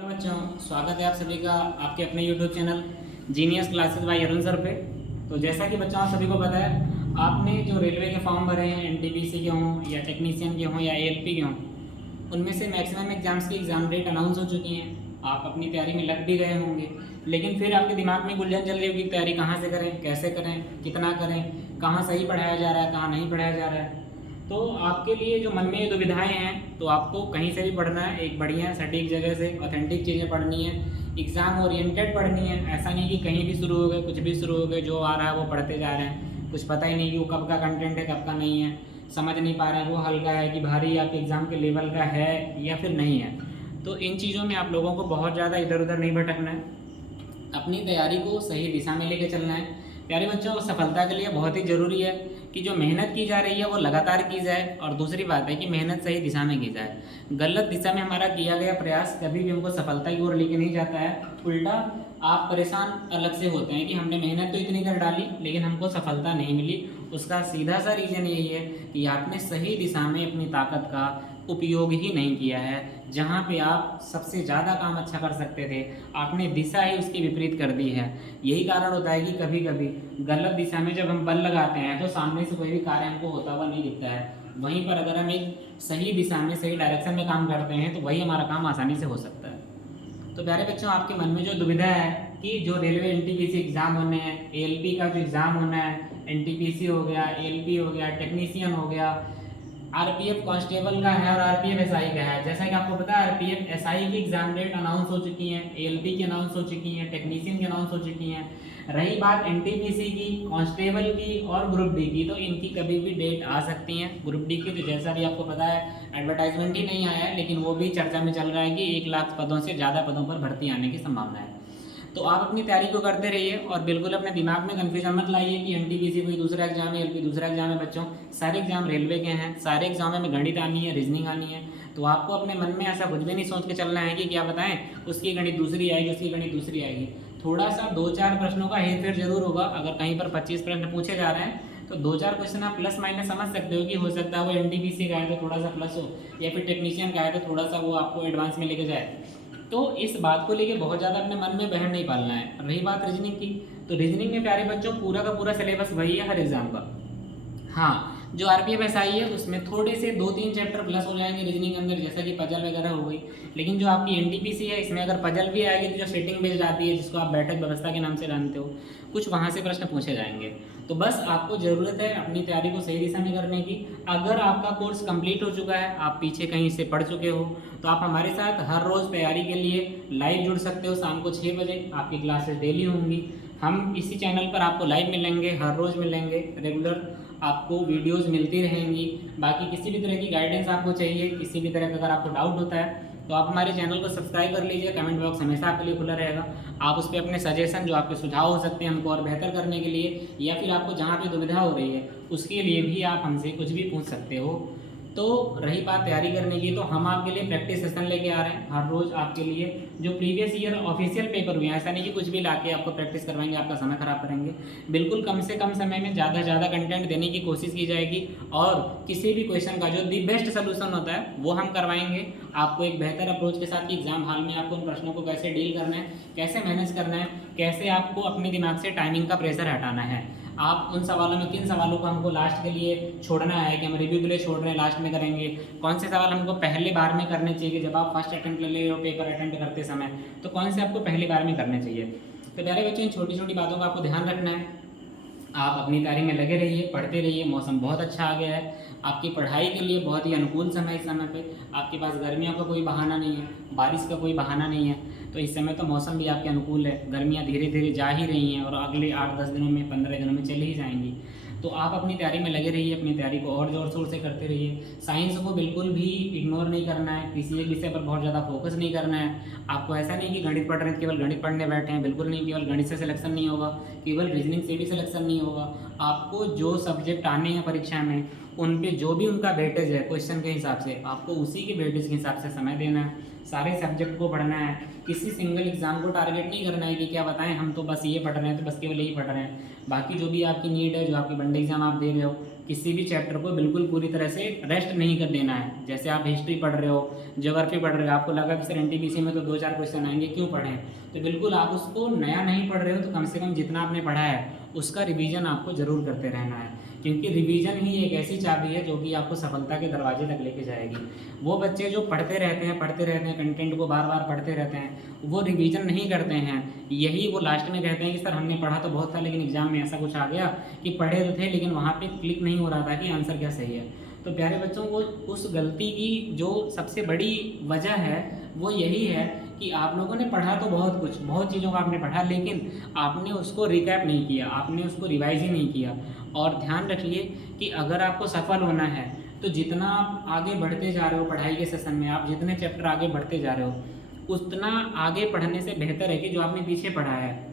Hello बच्चों, स्वागत है आप सभी का आपके अपने YouTube channel genius classes bye Arun sir पे। तो जैसा कि बच्चों आप सभी को पता है, आपने जो रेलवे के फॉर्म भरे हैं एनटीपीसी के हों या टेक्नीशियन के हों या एएलपी के हों, उनमें से मैक्सिमम एग्जाम्स की एग्ज़ाम डेट अनाउंस हो चुकी हैं। आप अपनी तैयारी में लग भी गए होंगे, लेकिन फिर आपके दिमाग में गुंजन चल रही होगी तैयारी कहाँ से करें, कैसे करें, कितना करें, कहाँ सही पढ़ाया जा रहा है, कहाँ नहीं पढ़ाया जा रहा है। तो आपके लिए जो मन में ये दुविधाएं हैं, तो आपको कहीं से भी पढ़ना है, एक बढ़िया सटीक जगह से ऑथेंटिक चीज़ें पढ़नी है, एग्ज़ाम ओरिएंटेड पढ़नी है। ऐसा नहीं कि कहीं भी शुरू हो गए, कुछ भी शुरू हो गए, जो आ रहा है वो पढ़ते जा रहे हैं, कुछ पता ही नहीं कि वो कब का कंटेंट है कब का नहीं है, समझ नहीं पा रहे हैं वो हल्का है कि भारी आपके एग्ज़ाम के लेवल का है या फिर नहीं है। तो इन चीज़ों में आप लोगों को बहुत ज़्यादा इधर उधर नहीं भटकना है, अपनी तैयारी को सही दिशा में लेके चलना है। प्यारे बच्चों, सफलता के लिए बहुत ही ज़रूरी है कि जो मेहनत की जा रही है वो लगातार की जाए, और दूसरी बात है कि मेहनत सही दिशा में की जाए। गलत दिशा में हमारा किया गया प्रयास कभी भी हमको सफलता की ओर लेके नहीं जाता है, उल्टा आप परेशान अलग से होते हैं कि हमने मेहनत तो इतनी कर डाली लेकिन हमको सफलता नहीं मिली। उसका सीधा सा रीज़न यही है कि आपने सही दिशा में अपनी ताकत का उपयोग ही नहीं किया है। जहाँ पे आप सबसे ज़्यादा काम अच्छा कर सकते थे, आपने दिशा ही उसकी विपरीत कर दी है। यही कारण होता है कि कभी कभी गलत दिशा में जब हम बल लगाते हैं तो सामने से कोई भी कार्य हमको होता हुआ नहीं दिखता है। वहीं पर अगर हम एक सही दिशा में सही डायरेक्शन में काम करते हैं तो वही हमारा काम आसानी से हो सकता है। तो प्यारे बच्चों, आपके मन में जो दुविधा है कि जो रेलवे एनटीपीसी एग्ज़ाम होने हैं, एएलपी का जो एग्ज़ाम होना है, एनटीपीसी हो गया, एएलपी हो गया, टेक्नीशियन हो गया, आरपीएफ कांस्टेबल का है और आरपीएफ एसआई का है। जैसा कि आपको पता है आरपीएफ एसआई की एग्जाम डेट अनाउंस हो चुकी है, एएलपी की अनाउंस हो चुकी है, टेक्नीशियन की अनाउंस हो चुकी हैं। रही बात एनटीपीसी की, कांस्टेबल की और ग्रुप डी की, तो इनकी कभी भी डेट आ सकती हैं। ग्रुप डी की तो जैसा भी आपको पता है एडवर्टाइजमेंट ही नहीं आया है, लेकिन वो भी चर्चा में चल रहा है कि 1 लाख पदों से ज़्यादा पदों पर भर्ती आने की संभावना है। तो आप अपनी तैयारी को करते रहिए और बिल्कुल अपने दिमाग में कन्फ्यूजन मत लाइए कि एनटीपीसी कोई दूसरा एग्जाम है, एलपी दूसरा एग्जाम है। बच्चों, सारे एग्जाम रेलवे के हैं, सारे एग्जाम में गणित आनी है, रीजनिंग आनी है। तो आपको अपने मन में ऐसा कुछ भी नहीं सोच के चलना है कि क्या बताएं उसकी गणित दूसरी आएगी, उसकी गणित दूसरी आएगी। थोड़ा सा 2-4 प्रश्नों का हेर फेर जरूर होगा। अगर कहीं पर 25 प्रश्न पूछे जा रहे हैं तो 2-4 क्वेश्चन आप प्लस माइनस समझ सकते हो कि हो सकता है वो एनटीपीसी का है तो थोड़ा सा प्लस हो, या फिर टेक्नीशियन का है तो थोड़ा सा वो आपको एडवांस में लेके जाए। तो इस बात को लेके बहुत ज़्यादा अपने मन में बहन नहीं पालना है। रही बात रीजनिंग की, तो रीजनिंग में प्यारे बच्चों पूरा का पूरा सिलेबस वही है हर एग्जाम का। हाँ, जो आरपीएफ एसआई है उसमें थोड़े से 2-3 चैप्टर प्लस हो जाएंगे रीजनिंग के अंदर, जैसा कि पजल वगैरह हो गई। लेकिन जो आपकी एनटीपीसी है इसमें अगर पजल भी आएगी तो जो सेटिंग बेस्ड आती है, जिसको आप बैठक व्यवस्था के नाम से जानते हो, कुछ वहाँ से प्रश्न पूछे जाएंगे। तो बस आपको ज़रूरत है अपनी तैयारी को सही दिशा में करने की। अगर आपका कोर्स कंप्लीट हो चुका है, आप पीछे कहीं से पढ़ चुके हो, तो आप हमारे साथ हर रोज़ तैयारी के लिए लाइव जुड़ सकते हो। शाम को 6 बजे आपकी क्लासेस डेली होंगी। हम इसी चैनल पर आपको लाइव मिलेंगे, हर रोज़ मिलेंगे, रेगुलर आपको वीडियोस मिलती रहेंगी। बाकी किसी भी तरह की गाइडेंस आपको चाहिए, किसी भी तरह का अगर आपको डाउट होता है तो आप हमारे चैनल को सब्सक्राइब कर लीजिए। कमेंट बॉक्स हमेशा आपके लिए खुला रहेगा। आप उस पर अपने सजेशन, जो आपके सुझाव हो सकते हैं हमको और बेहतर करने के लिए, या फिर आपको जहाँ पे दुविधा हो रही है उसके लिए भी आप हमसे कुछ भी पूछ सकते हो। तो रही बात तैयारी करने की, तो हम आपके लिए प्रैक्टिस सेशन लेके आ रहे हैं हर रोज़ आपके लिए। जो प्रीवियस ईयर ऑफिशियल पेपर हुए हैं, ऐसा नहीं कि कुछ भी लाके आपको प्रैक्टिस करवाएंगे, आपका समय खराब करेंगे। बिल्कुल कम से कम समय में ज़्यादा से ज़्यादा कंटेंट देने की कोशिश की जाएगी, और किसी भी क्वेश्चन का जो दी बेस्ट सोल्यूशन होता है वो हम करवाएंगे आपको एक बेहतर अप्रोच के साथ कि एग्जाम हॉल में आपको उन प्रश्नों को कैसे डील करना है, कैसे मैनेज करना है, कैसे आपको अपने दिमाग से टाइमिंग का प्रेशर हटाना है। आप उन सवालों में किन सवालों को हमको लास्ट के लिए छोड़ना है कि हम रिव्यू के लिए छोड़ रहे हैं, लास्ट में करेंगे, कौन से सवाल हमको पहले बार में करने चाहिए कि जब आप फर्स्ट अटेम्प्ट ले रहे हो पेपर अटेम्प्ट करते समय, तो कौन से आपको पहली बार में करने चाहिए। तो प्यारे बच्चों, इन छोटी छोटी बातों का आपको ध्यान रखना है। आप अपनी तैयारी में लगे रहिए, पढ़ते रहिए। मौसम बहुत अच्छा आ गया है, आपकी पढ़ाई के लिए बहुत ही अनुकूल समय। इस समय पे आपके पास गर्मियों का कोई बहाना नहीं है, बारिश का कोई बहाना नहीं है। तो इस समय तो मौसम भी आपके अनुकूल है। गर्मियाँ धीरे धीरे जा ही रही हैं और अगले 8-10 दिनों में, 15 दिनों में चली ही जाएंगी। तो आप अपनी तैयारी में लगे रहिए, अपनी तैयारी को और ज़ोर शोर से करते रहिए। साइंस को बिल्कुल भी इग्नोर नहीं करना है, किसी एक विषय पर बहुत ज़्यादा फोकस नहीं करना है। आपको ऐसा नहीं कि गणित पढ़ रहे हैं केवल गणित पढ़ने बैठे हैं, बिल्कुल नहीं। केवल गणित से सिलेक्शन नहीं होगा, केवल रीजनिंग से भी सिलेक्शन नहीं होगा। आपको जो सब्जेक्ट आने हैं परीक्षा में, उन पे जो भी उनका वेटेज है क्वेश्चन के हिसाब से, आपको उसी के वेटेज के हिसाब से समय देना है। सारे सब्जेक्ट को पढ़ना है, किसी सिंगल एग्जाम को टारगेट नहीं करना है कि क्या बताएं हम तो बस ये पढ़ रहे हैं, तो बस केवल यही पढ़ रहे हैं। बाकी जो भी आपकी नीड है, जो आपकी वनडे एग्जाम आप दे रहे हो, किसी भी चैप्टर को बिल्कुल पूरी तरह से रेस्ट नहीं कर देना है। जैसे आप हिस्ट्री पढ़ रहे हो, ज्योग्राफी पढ़ रहे हो, आपको लगा कि सर एनटीपीसी में तो 2-4 क्वेश्चन आएंगे, क्यों पढ़ें? तो बिल्कुल आप उसको नया नहीं पढ़ रहे हो तो कम से कम जितना आपने पढ़ा है उसका रिवीजन आपको ज़रूर करते रहना है, क्योंकि रिवीजन ही एक ऐसी चाबी है जो कि आपको सफलता के दरवाजे तक लेके जाएगी। वो बच्चे जो पढ़ते रहते हैं कंटेंट को बार बार पढ़ते रहते हैं, वो रिवीजन नहीं करते हैं, यही वो लास्ट में कहते हैं कि सर हमने पढ़ा तो बहुत था लेकिन एग्जाम में ऐसा कुछ आ गया कि पढ़े तो थे लेकिन वहाँ पे क्लिक नहीं हो रहा था कि आंसर क्या सही है। तो प्यारे बच्चों, वो उस गलती की जो सबसे बड़ी वजह है वो यही है कि आप लोगों ने पढ़ा तो बहुत चीज़ों को आपने पढ़ा, लेकिन आपने उसको रिकैप नहीं किया, आपने उसको रिवाइज ही नहीं किया। और ध्यान रखिए कि अगर आपको सफल होना है तो जितना आप आगे बढ़ते जा रहे हो पढ़ाई के सेशन में, आप जितने चैप्टर आगे बढ़ते जा रहे हो उतना आगे पढ़ने से बेहतर है कि जो आपने पीछे पढ़ा है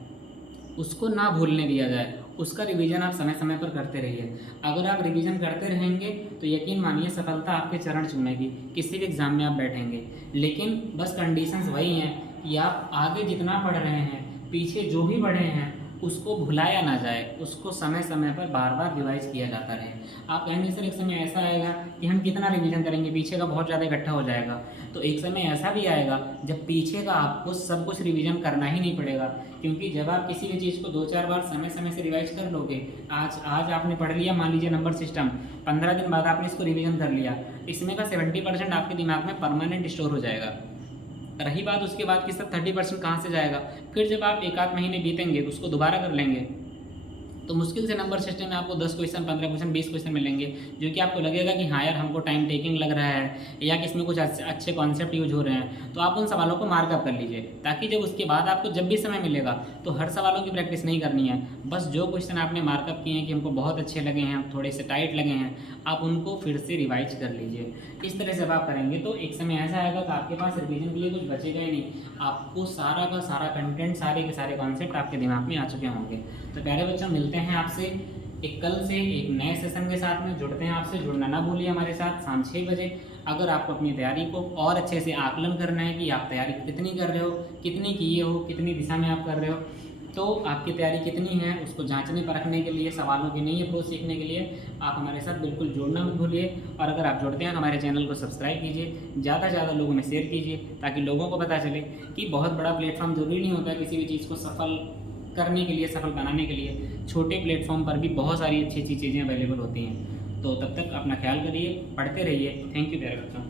उसको ना भूलने दिया जाए, उसका रिवीजन आप समय समय पर करते रहिए। अगर आप रिवीजन करते रहेंगे तो यकीन मानिए सफलता आपके चरण चूमेगी, किसी भी एग्ज़ाम में आप बैठेंगे। लेकिन बस कंडीशंस वही हैं कि आप आगे जितना पढ़ रहे हैं, पीछे जो भी पढ़े हैं उसको भुलाया ना जाए, उसको समय समय पर बार बार रिवाइज किया जाता रहे। आप कहेंगे सर एक समय ऐसा आएगा कि हम कितना रिवीजन करेंगे, पीछे का बहुत ज़्यादा इकट्ठा हो जाएगा। तो एक समय ऐसा भी आएगा जब पीछे का आपको सब कुछ रिवीजन करना ही नहीं पड़ेगा, क्योंकि जब आप किसी भी चीज़ को 2-4 बार समय समय से रिवाइज कर लोगे, आज आपने पढ़ लिया, मान लीजिए नंबर सिस्टम, 15 दिन बाद आपने इसको रिवीजन कर लिया, इसमें का 70% आपके दिमाग में परमानेंट स्टोर हो जाएगा। रही बात उसके बाद कि सर 30% कहाँ से जाएगा, फिर जब आप 1-8 महीने बीतेंगे तो उसको दोबारा कर लेंगे तो मुश्किल से नंबर सिस्टम में आपको 10 क्वेश्चन, 15 क्वेश्चन, 20 क्वेश्चन मिलेंगे, जो कि आपको लगेगा कि हाँ यार हमको टाइम टेकिंग लग रहा है या कि इसमें कुछ अच्छे कॉन्सेप्ट यूज हो रहे हैं। तो आप उन सवालों को मार्कअप कर लीजिए, ताकि जब उसके बाद आपको जब भी समय मिलेगा तो हर सवालों की प्रैक्टिस नहीं करनी है। बस जो क्वेश्चन आपने मार्कअप किए हैं कि हमको बहुत अच्छे लगे हैं, थोड़े से टाइट लगे हैं, आप उनको फिर से रिवाइज कर लीजिए। इस तरह से जब आप करेंगे तो एक समय ऐसा आएगा कि आपके पास रिवीजन के लिए कुछ बचेगा ही नहीं, आपको सारा का सारा कंटेंट, सारे के सारे कॉन्सेप्ट आपके दिमाग में आ चुके होंगे। तो प्यारे बच्चों, मिलते हैं आपसे एक कल से एक नए सेशन के साथ में। जुड़ते हैं आपसे, जुड़ना ना भूलिए हमारे साथ शाम 6 बजे। अगर आपको अपनी तैयारी को और अच्छे से आकलन करना है कि आप तैयारी कितनी कर रहे हो, कितनी किए हो, कितनी दिशा में आप कर रहे हो, तो आपकी तैयारी कितनी है उसको जांचने परखने के लिए, सवालों की नई अप्रोच सीखने के लिए आप हमारे साथ बिल्कुल जुड़ना मत भूलिए। और अगर आप जुड़ते हैं हमारे चैनल को सब्सक्राइब कीजिए, ज़्यादा से ज़्यादा लोगों में शेयर कीजिए, ताकि लोगों को पता चले कि बहुत बड़ा प्लेटफॉर्म जरूरी नहीं होता किसी भी चीज़ को सफल करने के लिए, सफल बनाने के लिए। छोटे प्लेटफॉर्म पर भी बहुत सारी अच्छी अच्छी चीज़ें अवेलेबल होती हैं। तो तब तक अपना ख्याल करिए, पढ़ते रहिए। थैंक यू प्यारे बच्चों।